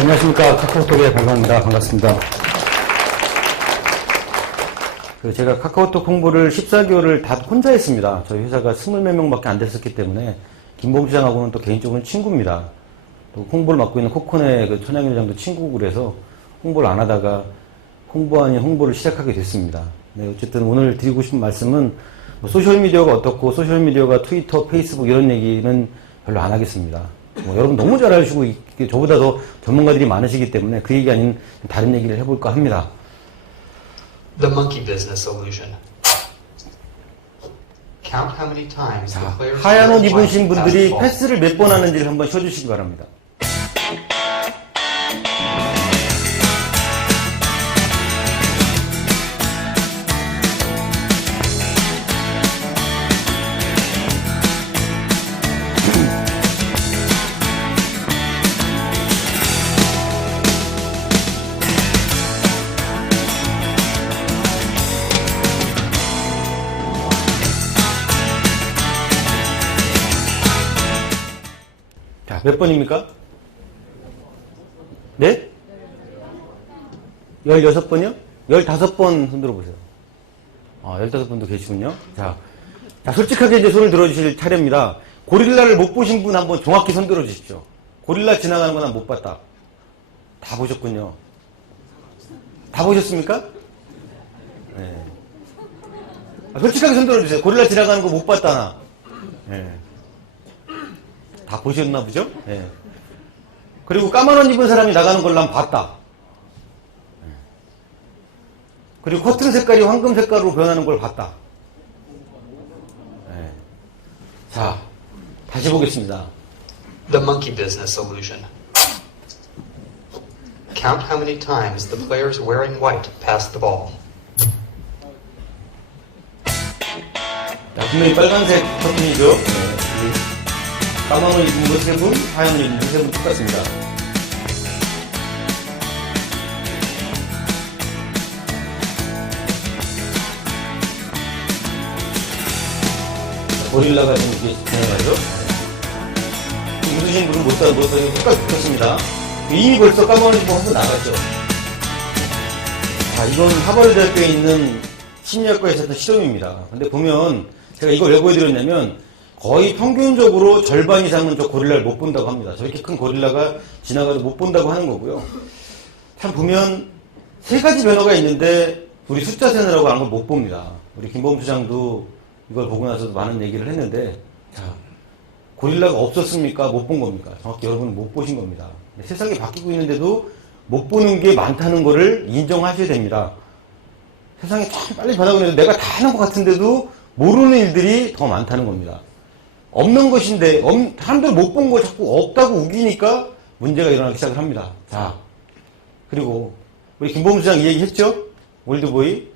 안녕하십니까. 카카오톡의 발광입니다. 반갑습니다. 제가 카카오톡 홍보를 14개월을 다 혼자 했습니다. 저희 회사가 20몇 명밖에 안 됐었기 때문에 김봉주장하고는 또 개인적으로는 친구입니다. 또 홍보를 맡고 있는 코코네 그 천양일 회장도 친구고 그래서 홍보를 안 하다가 홍보 아닌 홍보를 시작하게 됐습니다. 네, 어쨌든 오늘 드리고 싶은 말씀은 뭐 소셜미디어가 어떻고 소셜미디어가 트위터, 페이스북 이런 얘기는 별로 안 하겠습니다. 여러분 너무 잘 아시고 저보다 더 전문가들이 많으시기 때문에 그 얘기 아닌 다른 얘기를 해볼까 합니다. The monkey business illusion. Count how many times the players 하얀 옷 wear 입으신 white 분들이 basketball. 패스를 몇 번 하는지를 한번 쉬어주시기 바랍니다. 자, 몇 번입니까? 네? 16번이요? 15번 손 들어보세요. 15분도 계시군요. 자, 솔직하게 이제 손을 들어주실 차례입니다. 고릴라를 못 보신 분 한번 정확히 손 들어주십시오. 고릴라 지나가는 건 못 봤다. 다 보셨군요. 다 보셨습니까? 네. 솔직하게 손 들어주세요. 고릴라 지나가는 거 못 봤다, 나. 네. 다 보셨나 보죠? 예. 그리고 까만 옷 입은 사람이 나가는 걸 난 봤다. 그리고 커튼 색깔이 황금 색깔로 변하는 걸 봤다. 예. 자, 다시 보겠습니다. The monkey business illusion. Count how many times the players wearing white pass the ball. 자, 분명히 빨간색 커튼이죠? 네. 까만 옷 입은 거 3분, 하얀 옷 입은 거 3분 똑같습니다. 고릴라가 좀 이렇게 진행하죠. 웃으신 분은 못 따라 똑같이 붙었습니다. 이미 벌써 까만 옷 입고 한번 나갔죠. 자, 이건 하버드대학교에 있는 심리학과에 있었던 실험입니다. 근데 보면 제가 이걸 왜 보여드렸냐면 거의 평균적으로 절반 이상은 저 고릴라를 못 본다고 합니다. 저렇게 큰 고릴라가 지나가도 못 본다고 하는 거고요. 참 보면 3가지 변화가 있는데 우리 숫자 세느라고 하는 걸 못 봅니다. 우리 김범수 장도 이걸 보고 나서도 많은 얘기를 했는데, 자, 고릴라가 없었습니까? 못 본 겁니까? 정확히 여러분은 못 보신 겁니다. 세상이 바뀌고 있는데도 못 보는 게 많다는 거를 인정하셔야 됩니다. 세상이 참 빨리 변하고 있는데 내가 다 하는 것 같은데도 모르는 일들이 더 많다는 겁니다. 없는 것인데 사람들 못 본 걸 자꾸 없다고 우기니까 문제가 일어나기 시작을 합니다. 자, 그리고 우리 김범수 장 이 얘기 했죠? 올드보이.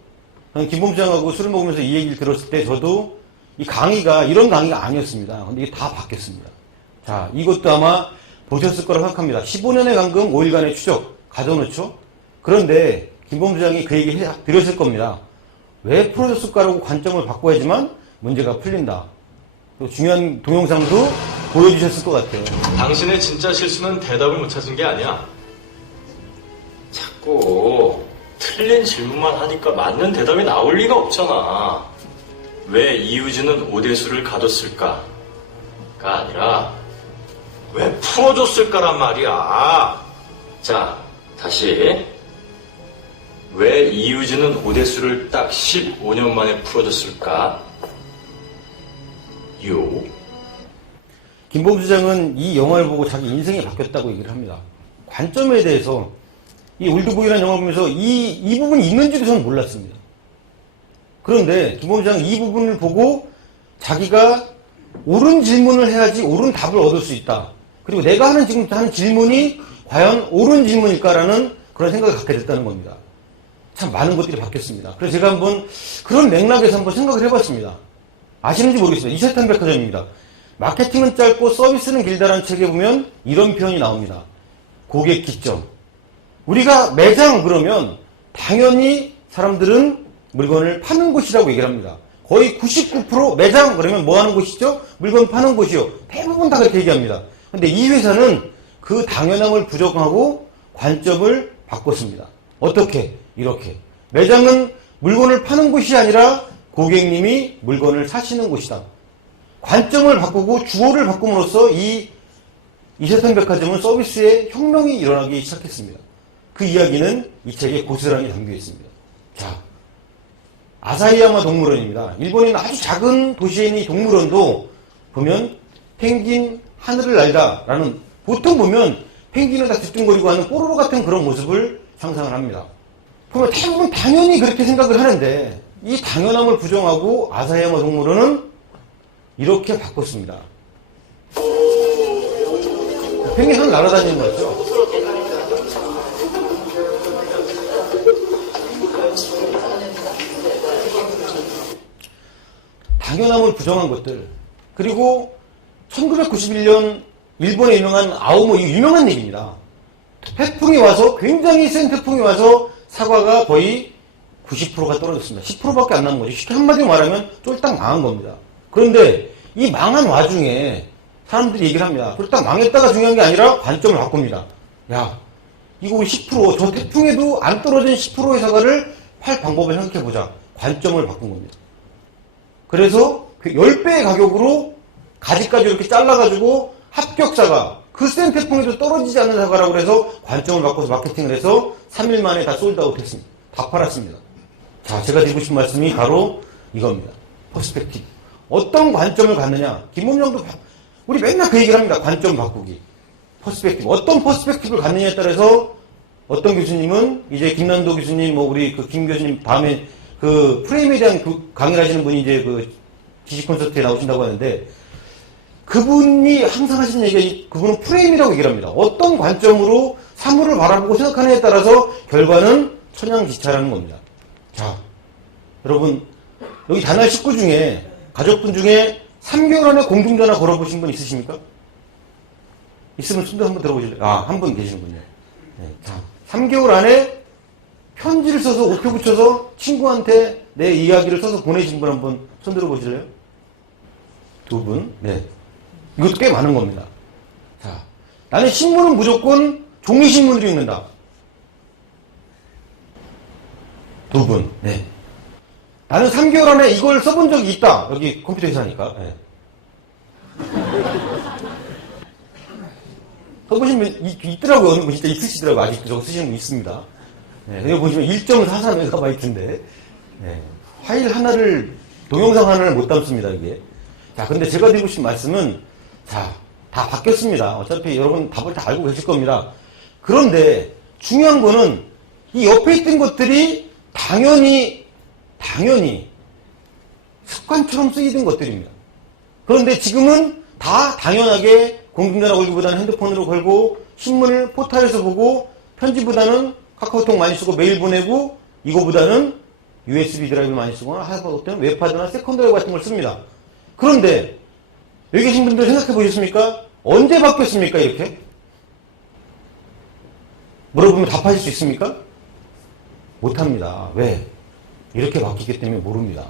저는 김범수 장하고 술을 먹으면서 이 얘기를 들었을 때 저도 이 강의가 이런 강의가 아니었습니다. 근데 이게 다 바뀌었습니다. 자, 이것도 아마 보셨을 거라고 생각합니다. 15년의 감금, 5일간의 추적, 가져놓죠? 그런데 김범수 장이 그 얘기 드렸을 겁니다. 왜 풀어줬을까라고 관점을 바꿔야지만 문제가 풀린다. 또 중요한 동영상도 보여주셨을 것 같아요. 당신의 진짜 실수는 대답을 못 찾은 게 아니야. 자꾸 틀린 질문만 하니까 맞는 대답이 나올 리가 없잖아. 왜 이유진은 오대수를 가뒀을까가 아니라 왜 풀어줬을까란 말이야. 자, 다시. 왜 이유진은 오대수를 딱 15년 만에 풀어줬을까? 김범수 장은 이 영화를 보고 자기 인생이 바뀌었다고 얘기를 합니다. 관점에 대해서 이 올드보이라는 영화를 보면서 이 부분이 있는지도 저는 몰랐습니다. 그런데 김범수 장은 이 부분을 보고 자기가 옳은 질문을 해야지 옳은 답을 얻을 수 있다. 그리고 내가 하는 질문이 과연 옳은 질문일까라는 그런 생각을 갖게 됐다는 겁니다. 참 많은 것들이 바뀌었습니다. 그래서 제가 한번 그런 맥락에서 한번 생각을 해봤습니다. 아시는지 모르겠습니다. 이세탄 백화점입니다. 마케팅은 짧고 서비스는 길다라는 책에 보면 이런 표현이 나옵니다. 고객 기점. 우리가 매장 그러면 당연히 사람들은 물건을 파는 곳이라고 얘기를 합니다. 거의 99% 매장 그러면 뭐 하는 곳이죠? 물건 파는 곳이요. 대부분 다 그렇게 얘기합니다. 근데 이 회사는 그 당연함을 부정하고 관점을 바꿨습니다. 어떻게? 이렇게. 매장은 물건을 파는 곳이 아니라 고객님이 물건을 사시는 곳이다. 관점을 바꾸고 주어를 바꿈으로써 이 이세탄백화점은 서비스의 혁명이 일어나기 시작했습니다. 그 이야기는 이 책에 고스란히 담겨 있습니다. 자, 아사히야마 동물원입니다. 일본에 있는 아주 작은 도시에 있는 이 동물원도 보면 펭귄 하늘을 날다라는, 보통 보면 펭귄을 다 뒤뚱거리고 하는 뽀로로 같은 그런 모습을 상상을 합니다. 그러면 대부분 당연히 그렇게 생각을 하는데 이 당연함을 부정하고 아사히야마 동물원은 이렇게 바꿨습니다. 펭귄 하늘 날아다니는 거죠. 당연함을 부정한 것들. 그리고 1991년 일본에 유명한 아오모, 이거 유명한 얘기입니다. 태풍이 와서, 굉장히 센 태풍이 와서 사과가 거의 90%가 떨어졌습니다. 10%밖에 안 남은 거죠. 쉽게 한마디로 말하면 쫄딱 망한 겁니다. 그런데 이 망한 와중에 사람들이 얘기를 합니다. 쫄딱 망했다가 중요한 게 아니라 관점을 바꿉니다. 야, 이거 우리 10%, 저 태풍에도 안 떨어진 10%의 사과를 팔 방법을 생각해보자. 관점을 바꾼 겁니다. 그래서 그 10배의 가격으로 가지까지 이렇게 잘라가지고 합격사과, 그 센 태풍에도 떨어지지 않는 사과라고 그래서 관점을 바꿔서 마케팅을 해서 3일 만에 다 솔드아웃 했습니다. 다 팔았습니다. 자, 제가 드리고 싶은 말씀이 바로 이겁니다. 퍼스펙티브. 어떤 관점을 갖느냐. 김범정도 우리 맨날 그 얘기를 합니다. 관점 바꾸기. 퍼스펙티브. 어떤 퍼스펙티브를 갖느냐에 따라서 어떤 교수님은 이제 김난도 교수님, 뭐 우리 그 김 교수님 다음에 그 프레임에 대한 강의를 하시는 분이 이제 그 지식 콘서트에 나오신다고 하는데 그분이 항상 하시는 얘기가 그분은 프레임이라고 얘기를 합니다. 어떤 관점으로 사물을 바라보고 생각하느냐에 따라서 결과는 천양지차라는 겁니다. 자, 여러분 여기 단할 식구 중에 가족분 중에 3개월 안에 공중전화 걸어보신 분 있으십니까? 있으면 손도 한번 들어보실래요? 아, 한 분 계시는군요. 네, 자, 3개월 안에 편지를 써서 우표 붙여서 친구한테 내 이야기를 써서 보내신 분 한번 손 들어보실래요? 2분? 네. 이것도 꽤 많은 겁니다. 자, 나는 신문은 무조건 종이신문으로 읽는다. 2분. 네. 나는 3개월 안에 이걸 써본 적이 있다. 여기 컴퓨터 회사니까. 네. 써보신 분 있더라고요. 어느 분 진짜 있으시더라고요. 아직도 저거 쓰시는 분 있습니다. 네, 여기 보시면 1.43MB. 네, 파일 하나를, 동영상 하나를 못 담습니다, 이게. 자, 근데 제가 드리고 싶은 말씀은, 자, 다 바뀌었습니다. 어차피 여러분 답을 다 알고 계실 겁니다. 그런데 중요한 거는 이 옆에 있던 것들이 당연히 습관처럼 쓰이던 것들입니다. 그런데 지금은 다 당연하게 공중전화 걸기보다는 핸드폰으로 걸고 신문을 포털에서 보고 편지보다는 카카오톡 많이 쓰고 메일 보내고 이거보다는 USB 드라이브 많이 쓰거나 하다못해 웹하드나 세컨드 드라이브 같은 걸 씁니다. 그런데 여기 계신 분들 생각해 보셨습니까? 언제 바뀌었습니까? 이렇게? 물어보면 답하실 수 있습니까? 못합니다. 왜? 이렇게 바뀌기 때문에 모릅니다.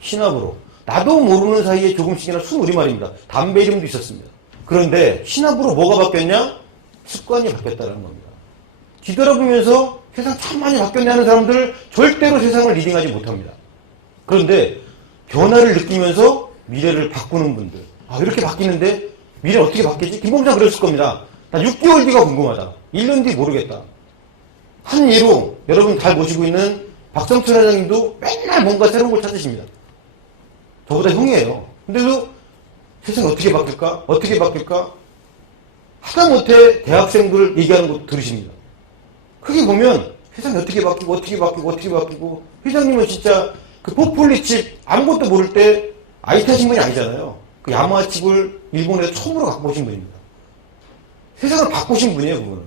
신압으로. 나도 모르는 사이에 조금씩이나 순 우리말입니다. 담배 이름도 있었습니다. 그런데 신압으로 뭐가 바뀌었냐? 습관이 바뀌었다는 겁니다. 뒤돌아보면서 세상 참 많이 바뀌었네 하는 사람들 절대로 세상을 리딩하지 못합니다. 그런데 변화를 느끼면서 미래를 바꾸는 분들. 아, 이렇게 바뀌는데 미래 어떻게 바뀌지? 김범장 그랬을 겁니다. 나 6개월 뒤가 궁금하다. 1년 뒤 모르겠다. 한 예로 여러분 잘 모시고 있는 박성철 회장님도 맨날 뭔가 새로운 걸 찾으십니다. 저보다 형이에요. 근데도 세상이 어떻게 바뀔까? 어떻게 바뀔까? 하다못해 대학생들 얘기하는 것도 들으십니다. 크게 보면 세상이 어떻게 바뀌고 회장님은 진짜 그 포폴리칩 아무것도 모를 때 IT 하신 분이 아니잖아요. 그 야마하 칩을 일본에서 처음으로 갖고 오신 분입니다. 세상을 바꾸신 분이에요, 그분은.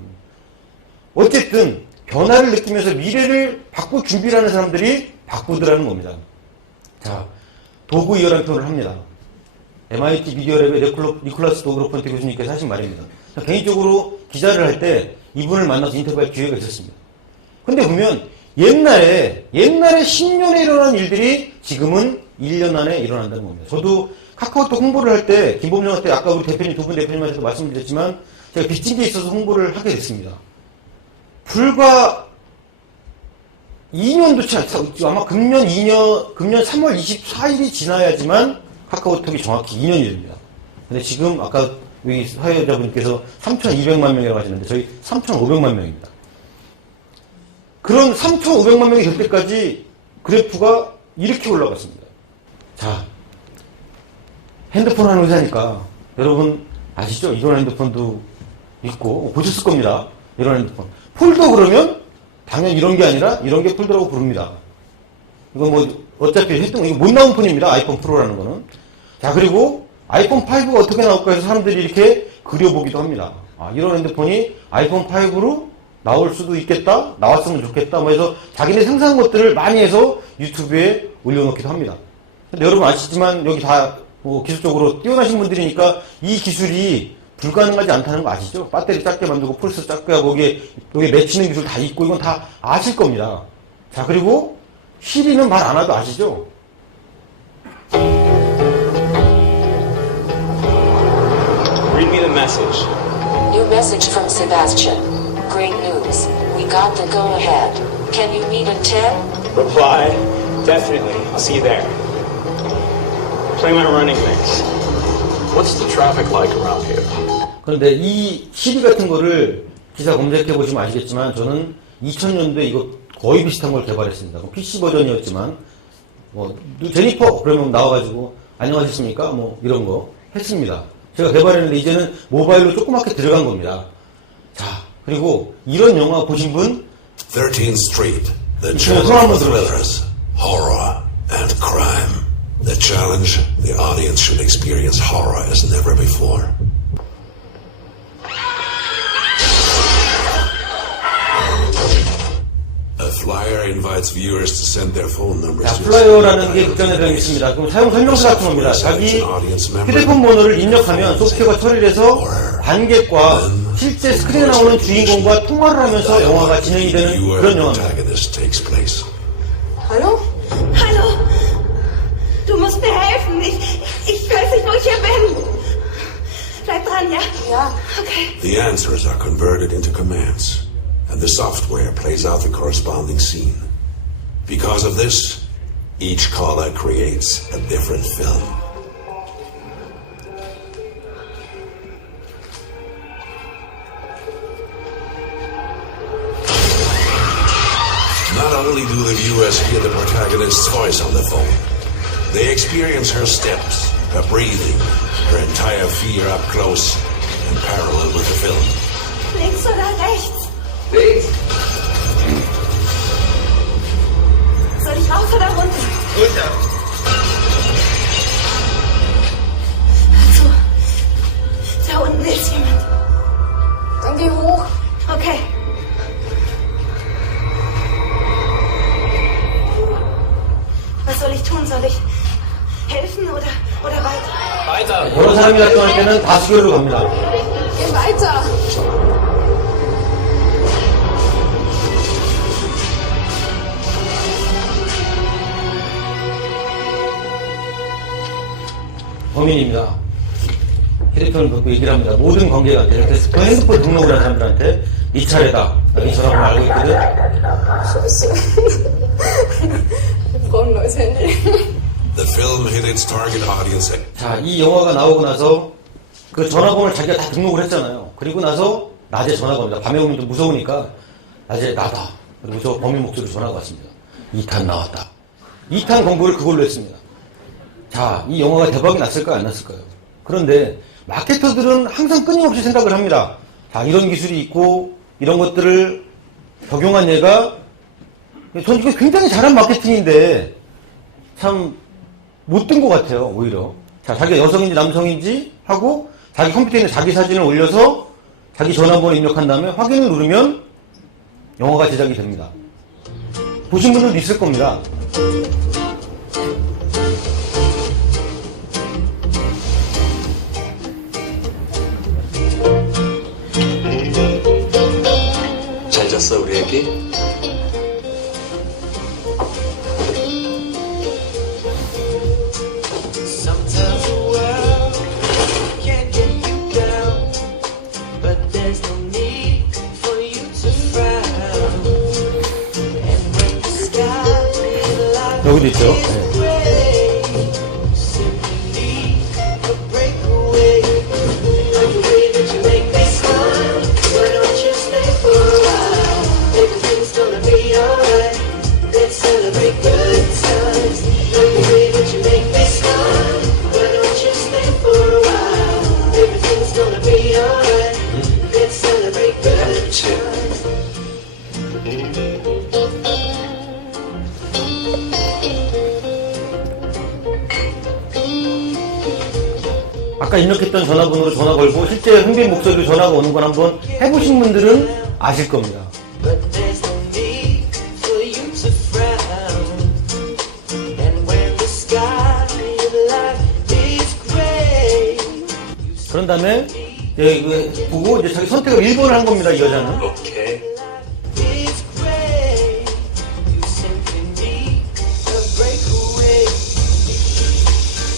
어쨌든 변화를 느끼면서 미래를 바꿀 준비를 하는 사람들이 바꾸더라는 겁니다. 자, 도구 이어란 표현을 합니다. MIT 미디어랩의 니콜라스 도그로펀테 교수님께서 하신 말입니다. 개인적으로 기자를 할 때 이분을 만나서 인터뷰할 기회가 있었습니다. 근데 보면 옛날에 10년에 일어난 일들이 지금은 1년 안에 일어난다는 겁니다. 저도 카카오톡 홍보를 할 때 김범정한테 아까 우리 대표님, 두 분 대표님한테도 말씀드렸지만 제가 빚진 게 있어서 홍보를 하게 됐습니다. 불과 2년도 아마 금년 3월 24일이 지나야지만 카카오톡이 정확히 2년이 됩니다. 근데 지금 아까 여기 사회자분께서 3,200만 명이라고 하시는데 저희 3,500만 명입니다. 그런 3,500만 명이 될 때까지 그래프가 이렇게 올라갔습니다. 자, 핸드폰 하는 회사니까 여러분 아시죠? 이런 핸드폰도 있고 보셨을 겁니다. 이런 핸드폰. 폴더 그러면 당연히 이런 게 아니라 이런 게 폴더라고 부릅니다. 이거 뭐 어차피 이거 못 나온 폰입니다. 아이폰 프로라는 거는. 자, 그리고 아이폰 5가 어떻게 나올까 해서 사람들이 이렇게 그려보기도 합니다. 아, 이런 핸드폰이 아이폰 5로 나올 수도 있겠다, 나왔으면 좋겠다, 뭐 해서 자기네 생산한 것들을 많이 해서 유튜브에 올려놓기도 합니다. 근데 여러분 아시지만 여기 다 뭐 기술적으로 뛰어나신 분들이니까 이 기술이 불가능하지 않다는 거 아시죠? 배터리 작게 만들고 폴스 작게 하고 여기 맺히는 기술 다 있고 이건 다 아실 겁니다. 자, 그리고 시리는 말 안 해도 아시죠? Read me the message. New message from Sebastian. Great news. We got the go-ahead. Can you meet at 10? Reply, definitely. I'll see you there. Play my running mix. What's the traffic like around here? 그런데 이 시리 같은 거를 기사 검색해 보시면 아시겠지만 저는 2000년도에 이거 거의 비슷한 걸 개발했습니다. PC 버전이었지만 뭐 제니퍼 그러면 나와가지고 안녕하셨습니까? 뭐 이런 거 했습니다. 제가 개발했는데 이제는 모바일로 조그맣게 들어간 겁니다. 자, 그리고 이런 영화 보신 분 13th Street, the 이거 channel 손 한번 for 들어봐요. thrillers, horror, and crime. The challenge, the audience should experience horror as never before. A flyer invites viewers to send their phone numbers 자, to 플라이어라는 게 극단에 들어 있습니다. 그럼 사용 설명서 같은 겁니다. 자기 휴대폰 번호를 입력하면 소프트웨어가 처리를 해서 관객과 실제 스크린에 나오는 주인공과 통화를 하면서 영화가 진행이 되는 viewer 그런 영화입니다. protagonist takes place. Hallo? Hallo? Du musst mir helfen. Ich weiß nicht, wo ich hier bin. Bleib dran, ja? Ja. Okay. The answers are converted into commands, and the software plays out the corresponding scene. Because of this, each caller creates a different film. Not only do the viewers hear the protagonist's voice on the phone, they experience her steps, her breathing, her entire fear up close and parallel with the film. Links oder rechts? Links. Soll ich rauf oder runter? Runter. Hör zu. Da unten ist jemand. Dann geh hoch. Okay. Was soll ich tun? Soll ich helfen oder weiter? Weiter. 여러 사람이 작동할 때는 다수결로 갑니다. Geh weiter. 범인입니다. 휴대폰을 갖고 얘기를 합니다. 모든 관계자한테. 그래서 그 핸드폰 등록을 한 사람들한테 이 차례다. 이 전화번호 알고 있거든. Scheiße. Wir brauchen ein neues Handy. The film hit its target audience at 자, 이 영화가 나오고 나서 그 전화번호를 자기가 다 등록을 했잖아요. 그리고 나서 낮에 전화가 옵니다. 밤에 오면 좀 무서우니까 낮에 나다. 그리고 저 범인 목소리로 전화가 왔습니다. 2탄 나왔다. 2탄 광고를 그걸로 했습니다. 자, 이 영화가 대박이 났을까요? 안 났을까요? 그런데 마케터들은 항상 끊임없이 생각을 합니다. 자, 이런 기술이 있고 이런 것들을 적용한 얘가 저는 이거 굉장히 잘한 마케팅인데 참 못된 것 같아요, 오히려. 자, 자기가 여성인지 남성인지 하고 자기 컴퓨터에 있는 자기 사진을 올려서 자기 전화번호 입력한 다음에 확인을 누르면 영화가 제작이 됩니다. 보신 분들도 있을 겁니다. 잘 잤어, 우리 애기? Sometimes the world can't get you down, but there's no need for you to frown. 여기도 있죠. 네. 아까 입력했던 전화번호로 전화 걸고 실제 흥빈 목소리로 전화가 오는 건 한번 해보신 분들은 아실 겁니다. But there's no need for you to frown. And when the sky of life is gray, 그런 다음에 보고 이제 자기 선택을 1번을 한 겁니다. 이 여자는. 오케이. is gray, you simply need a breakaway.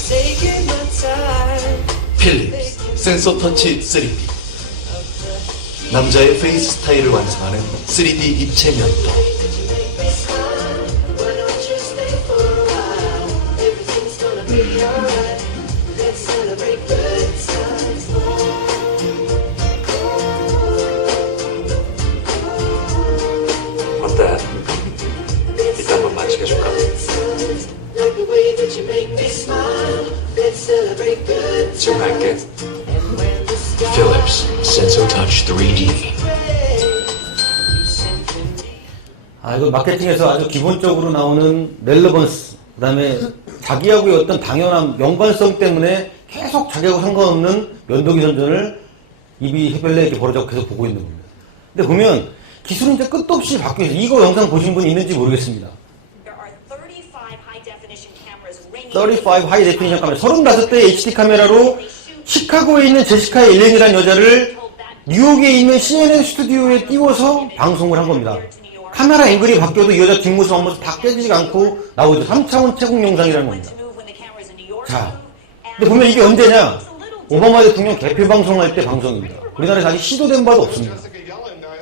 Taking my time. 필립스 센서 터치 3D 남자의 페이스 스타일을 완성하는 3D 입체 면도 Why don't you stay for a while? Everything's gonna be alright. Let's celebrate good times. 어때? 이따 한번 만지게 줄까? Like the way that you make me smile. Let's celebrate good 지금 갈게. And when the sky 필립스 센서 터치 3D 이거 마케팅에서 아주 기본적으로 나오는 렐러번스, 그 다음에 자기하고의 어떤 당연한 연관성 때문에 계속 자기하고 상관없는 면도기 선전을 입이 해별내 이렇게 벌어져서 계속 보고 있는 겁니다. 근데 보면 기술은 이제 끝도 없이 바뀌어요. 이거 영상 보신 분 있는지 모르겠습니다. 35 하이 데피니션 카메라, 35대의 HD 카메라로 시카고에 있는 제시카 엘렌이라는 여자를 뉴욕에 있는 CNN 스튜디오에 띄워서 방송을 한 겁니다. 카메라 앵글이 바뀌어도 이 여자 뒷모습 앞모습 다 깨지지 않고 나오죠. 3차원 채국 영상이라는 겁니다. 자, 근데 보면 이게 언제냐? 오바마 대통령 개표 방송할 때 방송입니다. 우리나라에서 아직 시도된 바도 없습니다.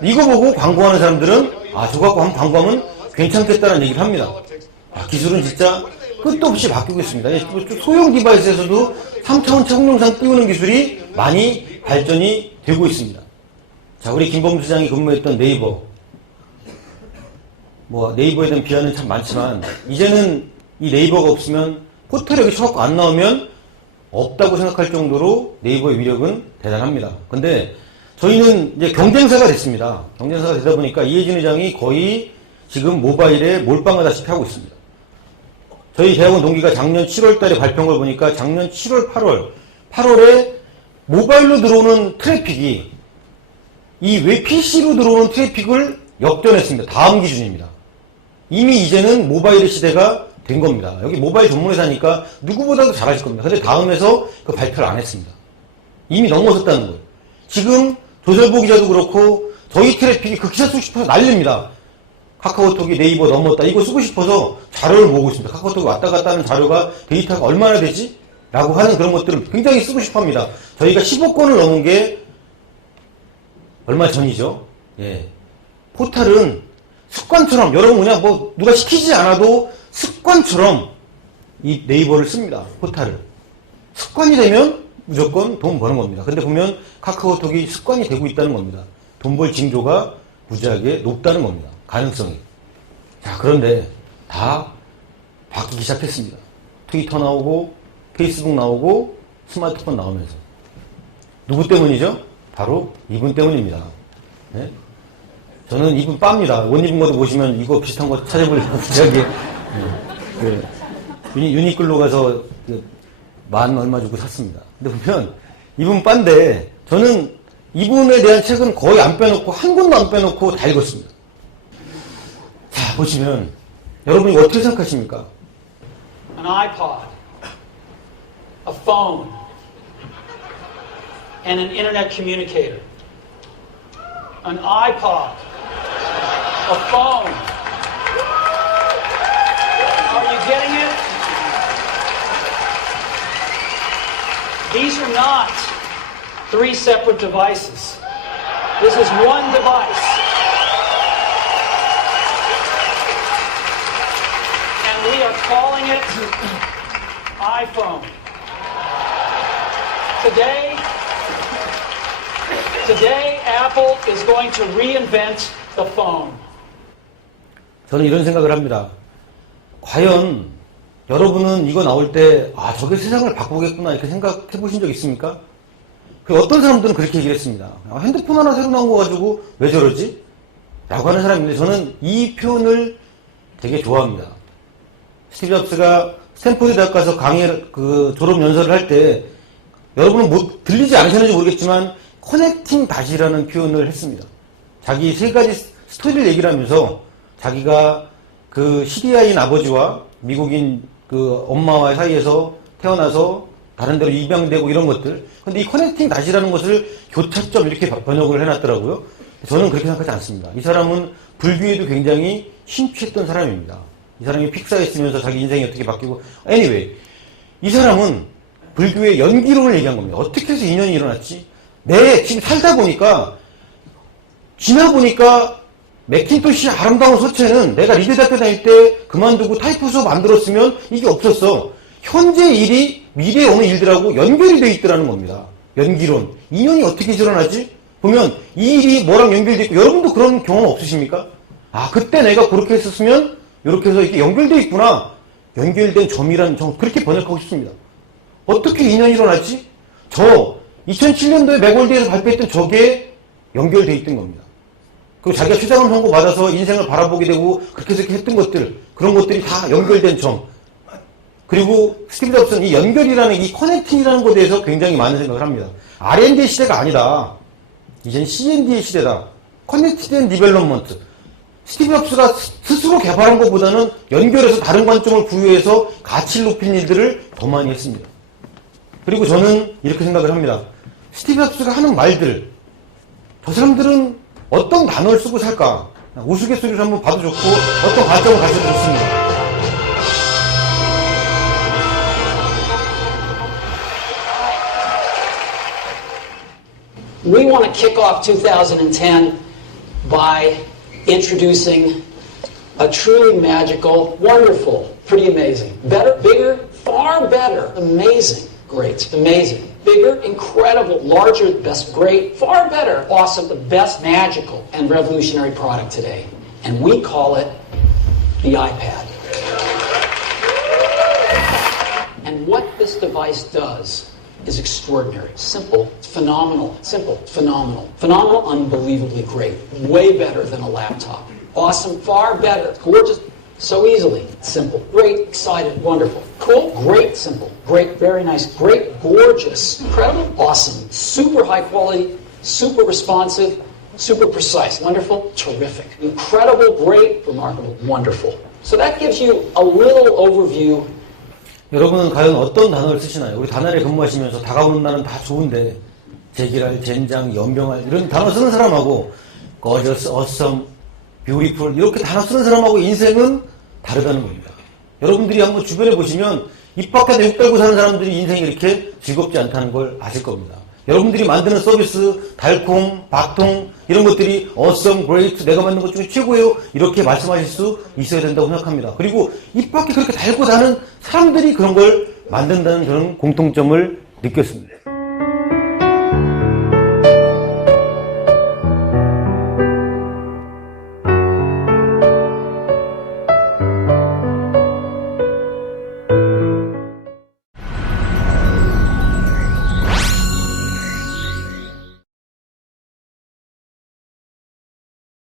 이거 보고 광고하는 사람들은 저거 갖고 한번 광고하면 괜찮겠다는 얘기를 합니다. 기술은 진짜 끝도 없이 바뀌고 있습니다. 소형 디바이스에서도 3차원 채국 영상 띄우는 기술이 많이 발전이 되고 있습니다. 자, 우리 김범수 시장이 근무했던 네이버. 네이버에 대한 비하는 참 많지만, 이제는 이 네이버가 없으면, 호텔 여기 쳐갖고 안 나오면 없다고 생각할 정도로 네이버의 위력은 대단합니다. 근데 저희는 이제 경쟁사가 됐습니다. 경쟁사가 되다 보니까 이혜진 회장이 거의 지금 모바일에 몰빵하다시피 하고 있습니다. 저희 대학원 동기가 작년 7월 달에 발표한 걸 보니까 작년 7월, 8월에 모바일로 들어오는 트래픽이 이 외 PC로 들어오는 트래픽을 역전했습니다. 다음 기준입니다. 이미 이제는 모바일의 시대가 된 겁니다. 여기 모바일 전문회사니까 누구보다도 잘하실 겁니다. 근데 다음에서 그 발표를 안 했습니다. 이미 넘어섰다는 거예요. 지금 조설보 기자도 그렇고 저희 트래픽이 그 기사 쓰고 싶어서 난립니다. 카카오톡이 네이버 넘었다. 이거 쓰고 싶어서 자료를 모으고 있습니다. 카카오톡이 왔다 갔다 하는 자료가 데이터가 얼마나 되지? 라고 하는 그런 것들을 굉장히 쓰고 싶어 합니다. 저희가 15건을 넘은 게 얼마 전이죠. 예. 포탈은 습관처럼, 여러분 그냥 누가 시키지 않아도 습관처럼 이 네이버를 씁니다. 포탈을. 습관이 되면 무조건 돈 버는 겁니다. 근데 보면 카카오톡이 습관이 되고 있다는 겁니다. 돈 벌 징조가 무지하게 높다는 겁니다. 가능성이. 자, 그런데 다 바뀌기 시작했습니다. 트위터 나오고, 페이스북 나오고, 스마트폰 나오면서. 누구 때문이죠? 바로 이분 때문입니다. 네? 저는 이분 빠입니다. 옷 입은 것도 보시면 이거 비슷한 거 찾아보려고 무지하게. 유니클로 가서 만 얼마 주고 샀습니다. 근데 보면 이분 빠인데 저는 이분에 대한 책은 거의 안 빼놓고 한 권도 안 빼놓고 다 읽었습니다. 자, 보시면 여러분이 어떻게 생각하십니까? An iPod, a phone, and an internet communicator. An iPod, a phone. Are you getting it? These are not three separate devices. This is one device. And we are calling it iPhone. Today, Apple is going to reinvent the phone. 저는 이런 생각을 합니다. 과연 여러분은 이거 나올 때 저게 세상을 바꾸겠구나 이렇게 생각해 보신 적 있습니까? 어떤 사람들은 그렇게 얘기를 했습니다. 핸드폰 하나 새로 나온 거 가지고 왜 저러지? 라고 하는 사람인데 저는 이 표현을 되게 좋아합니다. 스티브 잡스가 스탠포드 대학 가서 졸업 연설을 할 때 여러분은 들리지 않으셨는지 모르겠지만 커넥팅 닷이라는 표현을 했습니다. 자기 세 가지 스토리를 얘기를 하면서 자기가 그 시리아인 아버지와 미국인 그 엄마와의 사이에서 태어나서 다른 데로 입양되고 이런 것들. 근데 이 커넥팅 닷이라는 것을 교차점 이렇게 번역을 해놨더라고요. 저는 그렇게 생각하지 않습니다. 이 사람은 불교에도 굉장히 심취했던 사람입니다. 이 사람이 픽사에 있으면서 자기 인생이 어떻게 바뀌고. anyway, 이 사람은 불교의 연기론을 얘기한 겁니다. 어떻게 해서 인연이 일어났지? 지금 살다 보니까, 지나 보니까 맥킨토시 아름다운 서체는 내가 리드 대학교 다닐 때 그만두고 타이프 수업 만들었으면 이게 없었어. 현재 일이 미래에 오는 일들하고 연결이 되어 있더라는 겁니다. 연기론. 인연이 어떻게 일어나지? 보면 이 일이 뭐랑 연결되어 있고, 여러분도 그런 경험 없으십니까? 그때 내가 그렇게 했었으면 이렇게 해서 이렇게 연결되어 있구나. 연결된 점이라는 점, 그렇게 번역하고 싶습니다. 어떻게 인연이 일어났지? 2007년도에 맥월드에서 발표했던 저게 연결되어 있던 겁니다. 그리고 자기가 최장원 선고 받아서 인생을 바라보게 되고 그렇게 해서 했던 것들, 그런 것들이 다 연결된 점. 그리고 스티브 잡스는 이 연결이라는, 이 커넥팅이라는 것에 대해서 굉장히 많은 생각을 합니다. R&D 시대가 아니다. 이젠 C&D의 시대다. 커넥티드 앤 디벨롭먼트. 스티브 잡스가 스스로 개발한 것보다는 연결해서 다른 관점을 부여해서 가치를 높이는 일들을 더 많이 했습니다. 그리고 저는 이렇게 생각을 합니다. 스티브 잡스가 하는 말들, 저 사람들은 어떤 단어를 쓰고 살까? 우스갯소리를 한번 봐도 좋고 어떤 관점을 가져도 좋습니다. We want to kick off 2010 by introducing a truly magical, wonderful, pretty amazing, better, bigger, far better, amazing, great, amazing, bigger, incredible, larger, best, great, far better, awesome, the best magical and revolutionary product today. And we call it the iPad. And what this device does is extraordinary. Simple, phenomenal. Simple, phenomenal. Phenomenal, unbelievably great. Way better than a laptop. Awesome, far better. Gorgeous, so easily. Simple, great, excited, wonderful. Cool, great, simple. Great, very nice. Great, gorgeous. Incredible, awesome. Super high quality, super responsive, super precise. Wonderful, terrific. Incredible, great, remarkable, wonderful. So that gives you a little overview. 여러분은 과연 어떤 단어를 쓰시나요? 우리 단알에 근무하시면서 다가오는 날은 다 좋은데 제기랄, 젠장, 연병할 이런 단어 쓰는 사람하고 gorgeous, awesome, beautiful 이렇게 단어 쓰는 사람하고 인생은 다르다는 겁니다. 여러분들이 한번 주변에 보시면 입 밖에 내국 달고 사는 사람들이 인생이 이렇게 즐겁지 않다는 걸 아실 겁니다. 여러분들이 만드는 서비스, 달콤, 박통 이런 것들이 awesome, great, 내가 만든 것 중에 최고예요 이렇게 말씀하실 수 있어야 된다고 생각합니다. 그리고 입 밖에 그렇게 달고 사는 사람들이 그런 걸 만든다는 그런 공통점을 느꼈습니다.